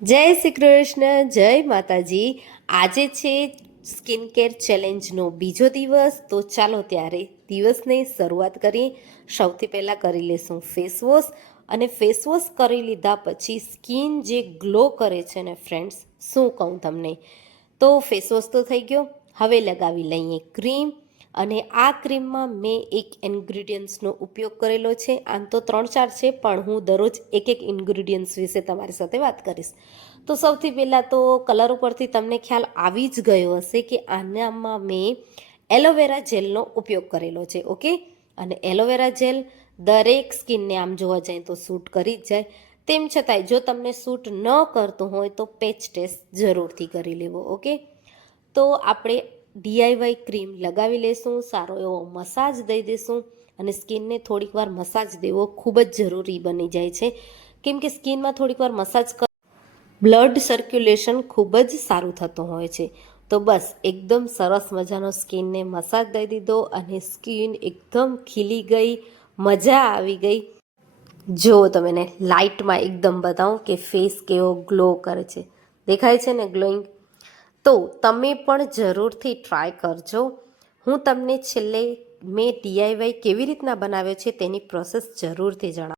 જય શ્રી કૃષ્ણ, જય માતાજી. આજે છે સ્કિન કેર ચેલેન્જનો બીજો દિવસ. તો ચાલો ત્યારે દિવસની શરૂઆત કરીએ. સૌથી પહેલાં કરી લેશું ફેસ વોશ. અને ફેસ વોશ કરી લીધા પછી સ્કિન જે ગ્લો કરે છે ને ફ્રેન્ડ્સ, શું કહું તમને. તો ફેસ વોશ તો થઈ ગયો, હવે લગાવી લઈએ ક્રીમ. અને આ ક્રીમમાં મેં એક ઇન્ગ્રીડિયન્ટ્સનો ઉપયોગ કરેલો છે. આમ તો 3-4 છે, પણ હું દરરોજ એક ઇન્ગ્રીડિયન્ટ્સ વિશે તમારી સાથે વાત કરીશ. તો સૌથી પહેલાં તો કલર ઉપરથી તમને ખ્યાલ આવી જ ગયો હશે કે આનામાં મેં એલોવેરા જેલનો ઉપયોગ કરેલો છે. ઓકે, અને એલોવેરા જેલ દરેક સ્કિનને આમ જોવા જાય તો સૂટ કરી જ જાય. તેમ છતાંય જો તમને સૂટ ન કરતું હોય તો પેચ ટેસ્ટ જરૂરથી કરી લેવો. ઓકે, તો આપણે ડીઆઈવાય ક્રીમ લગાવી લેશું, સારો એવો મસાજ દઈ દેશું. અને સ્કિનને થોડીક વાર મસાજ દેવો ખૂબ જ જરૂરી બની જાય છે, કેમ કે સ્કિનમાં થોડીક વાર મસાજ બ્લડ સર્ક્યુલેશન ખૂબ જ સારું થતું હોય છે. તો બસ એકદમ સરસ મજાનો સ્કિનને મસાજ દઈ દીધો અને સ્કિન એકદમ ખીલી ગઈ, મજા આવી ગઈ. જો તમને લાઇટમાં એકદમ બતાવું કે ફેસ કેવો ગ્લો કરે છે, દેખાય છે ને ગ્લોઈંગ. તો તમે પણ જરૂરથી ટ્રાય કરજો. હું તમને છેલ્લે મેં ડીઆઈવાય કેવી રીતના બનાવ્યો છે તેની પ્રોસેસ જરૂરથી જણાવું.